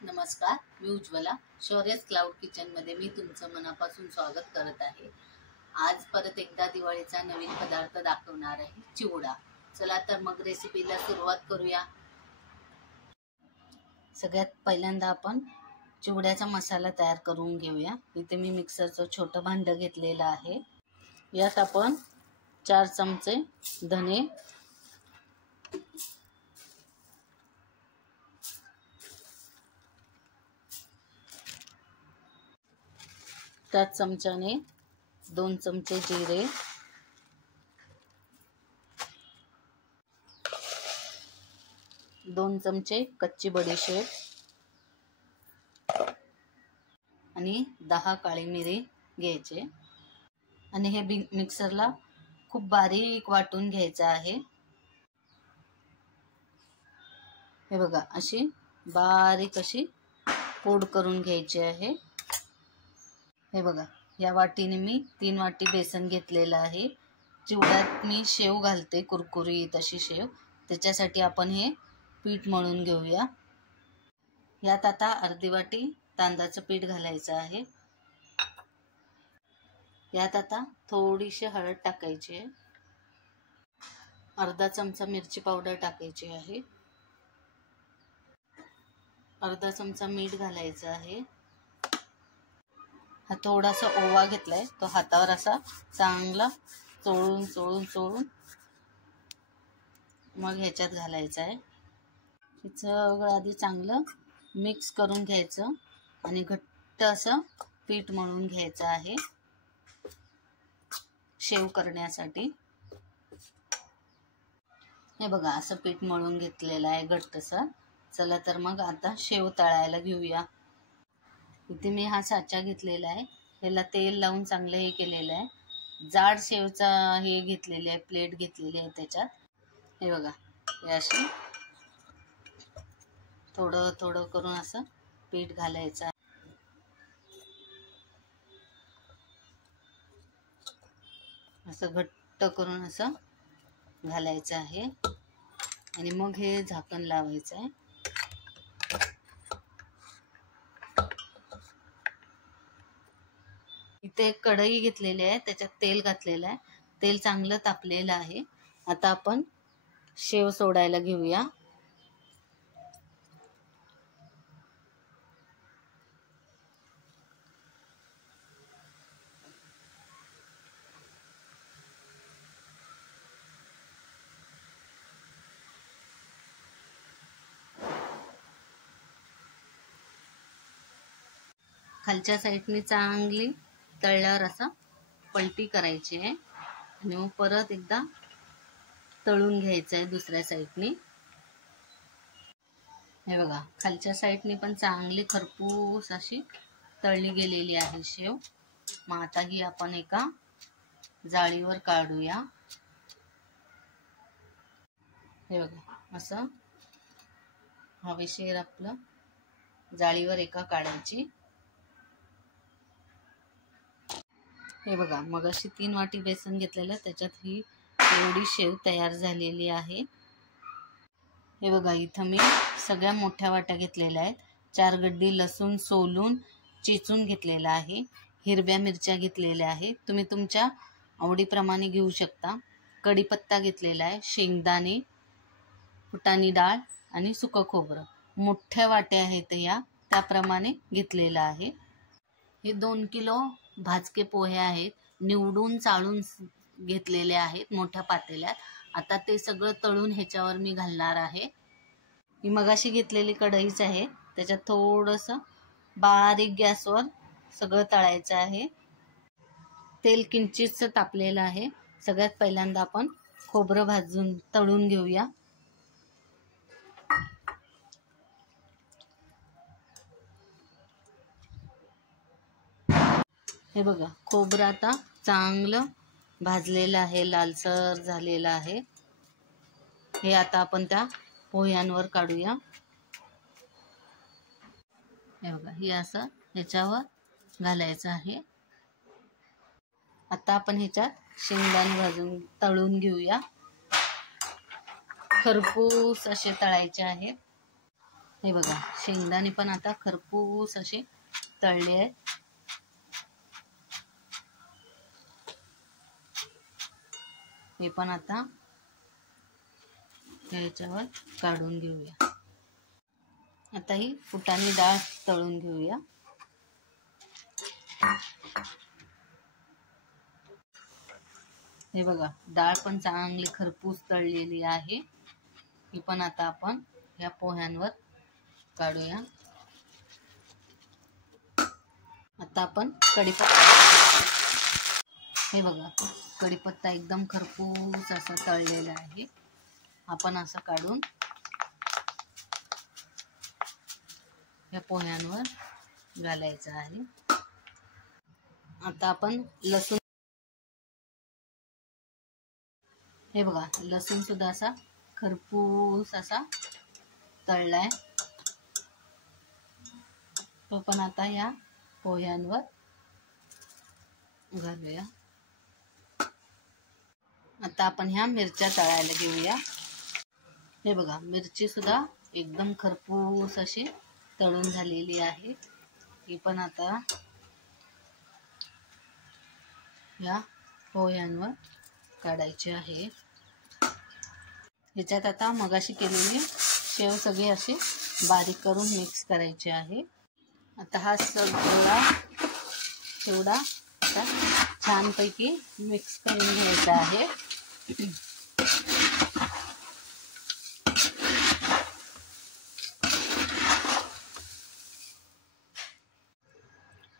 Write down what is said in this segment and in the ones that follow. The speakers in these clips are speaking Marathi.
नमस्कार, मी उज्ज्वला. शौर्यस क्लाउड किचनमध्ये मी तुमचं मनापासून स्वागत करत आहे. आज परत एकदा दिवाळीचा नवीन पदार्थ दाखवणार आहे, चिवडा. चला तर मग रेसिपीला सुरुवात करूया. सगळ्यात पहिल्यांदा आपण चिवड्याचा मसाला तयार करून घेऊया. इथे मी मिक्सरचं छोटं भांडं घेतलेलं आहे. यात आपण 4 चमचे धने, 4 चमच्याने 2 चमचे जिरे, 2 चमचे कच्ची बडीशेप आणि 10 काळी मिरी घ्यायचे आणि हे मिक्सरला खूप बारीक वाटून घ्यायचं आहे. हे बघा, अशी बारीक अशी पूड करून घ्यायची आहे. हे बघा, या वाटीने मी 3 वाटी बेसन घेतलेलं आहे. चिवड्यात मी शेव घालते, कुरकुरीत अशी शेव, त्याच्यासाठी आपण हे पीठ मळून घेऊया. यात आता अर्धी वाटी तांदळाचं पीठ घालायचं आहे. यात आता थोडीशी हळद टाकायची आहे. अर्धा चमचा मिरची पावडर टाकायची आहे. अर्धा चमचा मीठ घालायचं आहे. हा थोडासा ओवा घेतलाय, तो हातावर असा चांगला चोळून चोळून चोळून मग ह्याच्यात घालायचं आहे. हे सगळं आधी चांगलं मिक्स करून घ्यायचं आणि घट्ट असं पीठ मळून घ्यायचं आहे शेव करण्यासाठी. हे बघा, असं पीठ मळून घेतलेलं आहे घट्टसर. चला तर मग आता शेव तळायला घेऊया. इथे मी हा साचा घेतलेला आहे, ह्याला तेल लावून चांगलं हे केलेलं आहे. जाड शेवचा हे घेतलेली आहे, प्लेट घेतलेली आहे. त्याच्यात हे बघा, हे अशी थोडं थोडं करून असं पीठ घालायचं आहे. असं घट्ट करून असं घालायचं आहे आणि मग हे झाकण लावायचं आहे. इथे कढई घेतलेली आहे, त्याच्यात तेल घातलेलं आहे. तेल चांगलं तापलेलं आहे. आता आपण शेव सोडायला घेऊया. खालच्या साईडनी चांगली तळल्यावर असं पलटी करायची आहे आणि मग परत एकदा तळून घ्यायचं आहे दुसऱ्या साईडनी. हे बघा, खालच्या साईडनी पण चांगली खरपूस अशी तळली गेलेली आहे शेव. मग आता ही आपण एका जाळीवर काढूया. हे बघा, असं हवेशीर आपलं जाळीवर एका काढायची. हे बघा, मग अशी 3 वाटी बेसन घेतलेलं, त्याच्यात ही एवढी शेव तयार झालेली आहे. हे बघा, इथं मी सगळ्या मोठ्या वाट्या घेतलेल्या आहेत. 4 गड्डी लसूण सोलून चेचून घेतलेला आहे. हिरव्या मिरच्या घेतलेल्या आहेत, तुम्ही तुमच्या आवडीप्रमाणे घेऊ शकता. कढीपत्ता घेतलेला आहे, शेंगदाणे, फुटाणी डाळ आणि सुकं खोबरं. मोठ्या वाट्या आहेत या, त्याप्रमाणे घेतलेलं आहे. हे 2 किलो भाजके पोहे आहेत, निवडून चाळून घेतलेले आहेत मोठ्या पातेल्यात. आता ते सगळं तळून ह्याच्यावर मी घालणार आहे. ही मगाशी घेतलेली कढईच आहे, त्याच्यात थोडंसं बारीक गॅसवर सगळं तळायचं आहे. तेल किंचितचं तापलेलं आहे. सगळ्यात पहिल्यांदा आपण खोबरं भाजून तळून घेऊया. हे बघा, खोबरं आता चांगलं भाजलेलं आहे, लालसर झालेलं आहे. हे आता आपण त्या पोह्यांवर काढूया. हे बघा, हे असं ह्याच्यावर घालायचं आहे. आता आपण ह्याच्यात शेंगदाणे भाजून तळून घेऊया. खरपूस असे तळायचे आहेत. हे बघा शेंगदाणे पण आता खरपूस असे तळले आहेत. हे पण आता याच्यावर काढून घेऊया. आता ही फुटाणी डाळ तळून घेऊया. हे बघा डाळ पण चांगली खरपूस तळलेली आहे. ही पण आता आपण या पोह्यांवर काढूया. आता आपण कढीपत्ता, हे बघा कढीपत्ता एकदम खरपूस असा तळलेला आहे. आपण असं काढून या पोह्यांवर घालायचं आहे. आता आपण लसूण, हे बघा लसूण सुद्धा असा खरपूस असा तळलाय. तो पण आता या पोह्यांवर घालूया. आता आपण ह्या मिरच्या तळायला घेऊया. हे बघा मिरची सुद्धा एकदम खरपूस अशी तळून झालेली आहे. ही पण आता या पोह्यांवर काढायची आहे. ह्याच्यात आता मगाशी केलेली शेव सगळी अशी बारीक करून मिक्स करायची आहे. आता हा सगळा चिवडा आता छानपैकी मिक्स करून घ्यायचा आहे.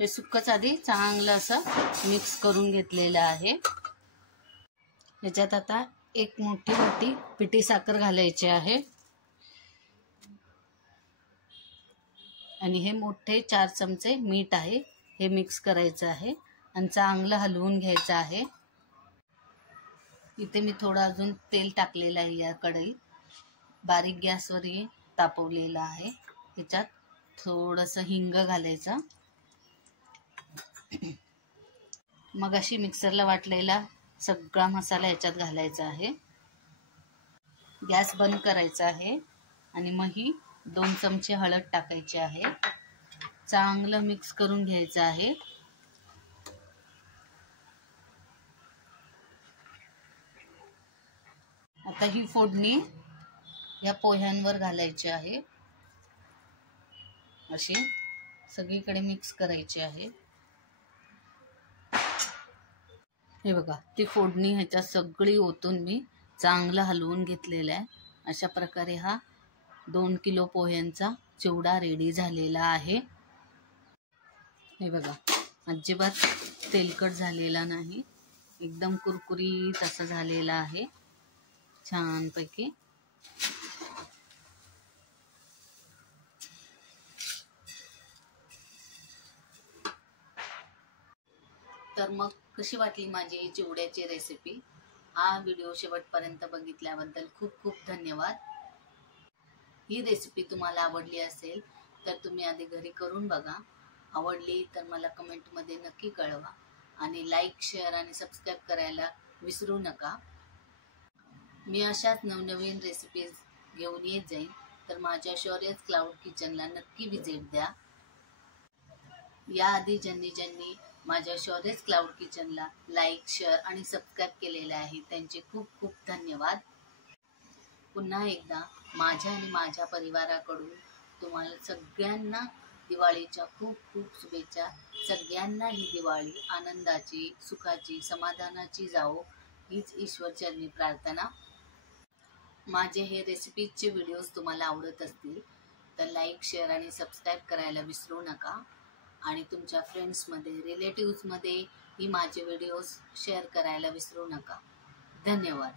हे सुक्कच आधी चांगलं असं मिक्स करून घेतलेलं आहे. ह्याच्यात आता एक मोठी वाटी पिठी साखर घालायची आहे आणि हे मोठे 4 चमचे मीठ आहे. हे मिक्स करायचं आहे आणि चांगलं हलवून घ्यायचं आहे. इथे मी थोडं अजून तेल टाकलेलं आहे. या कढईत बारीक गॅसवर हे तापवलेलं आहे. ह्याच्यात थोडंसं हिंग घालायचं. मग अशी मिक्सरला वाटलेला सगळा मसाला ह्याच्यात घालायचा आहे. गॅस बंद करायचा आहे आणि मग ही 2 चमचे हळद टाकायची आहे. चांगलं मिक्स करून घ्यायचं आहे. आता ही फोडणी या पोह्यांवर घालायची आहे. अशी सगळीकडे मिक्स करायची आहे. हे बघा ती फोडणी ह्याच्यात सगळी ओतून मी चांगलं हलवून घेतलेलं आहे. अशा प्रकारे हा 2 किलो पोह्यांचा चिवडा रेडी झालेला आहे. हे बघा अजिबात तेलकट झालेला नाही. एकदम कुरकुरीत असं झालेला आहे छानपैकी. तर मग कशी वाटली माझी चिवड्याची रेसिपी? हा व्हिडिओ शेवटपर्यंत बघितल्याबद्दल खूप खूप धन्यवाद. ही रेसिपी तुम्हाला आवडली असेल तर तुम्ही आधी घरी करून बघा. आवडली तर मला कमेंटमध्ये नक्की कळवा आणि लाईक, शेअर आणि सबस्क्राईब करायला विसरू नका. मी अशाच नवनवीन रेसिपीज घेऊन येत जाईन. तर माझ्या शौर्यज क्लाउड किचनला नक्की व्हिजिट द्या. याआधी ज्यांनी माझ्या शौर्यज क्लाउड किचनला लाईक, शेअर आणि सबस्क्राईब केलेले आहे त्यांचे खूप खूप धन्यवाद. पुन्हा एकदा माझ्या आणि माझ्या परिवाराकडून तुम्हाला सगळ्यांना दिवाळीच्या खूप खूप शुभेच्छा. सगळ्यांना ही दिवाळी आनंदाची, सुखाची, समाधानाची जावो हीच ईश्वरचरणी प्रार्थना. माझे हे रेसिपीजचे व्हिडिओज तुम्हाला आवडत असतील तर लाईक, शेअर आणि सबस्क्राईब करायला विसरू नका. आणि तुमच्या फ्रेंड्समध्ये, रिलेटिव्समध्ये ही माझे व्हिडिओज शेअर करायला विसरू नका. धन्यवाद.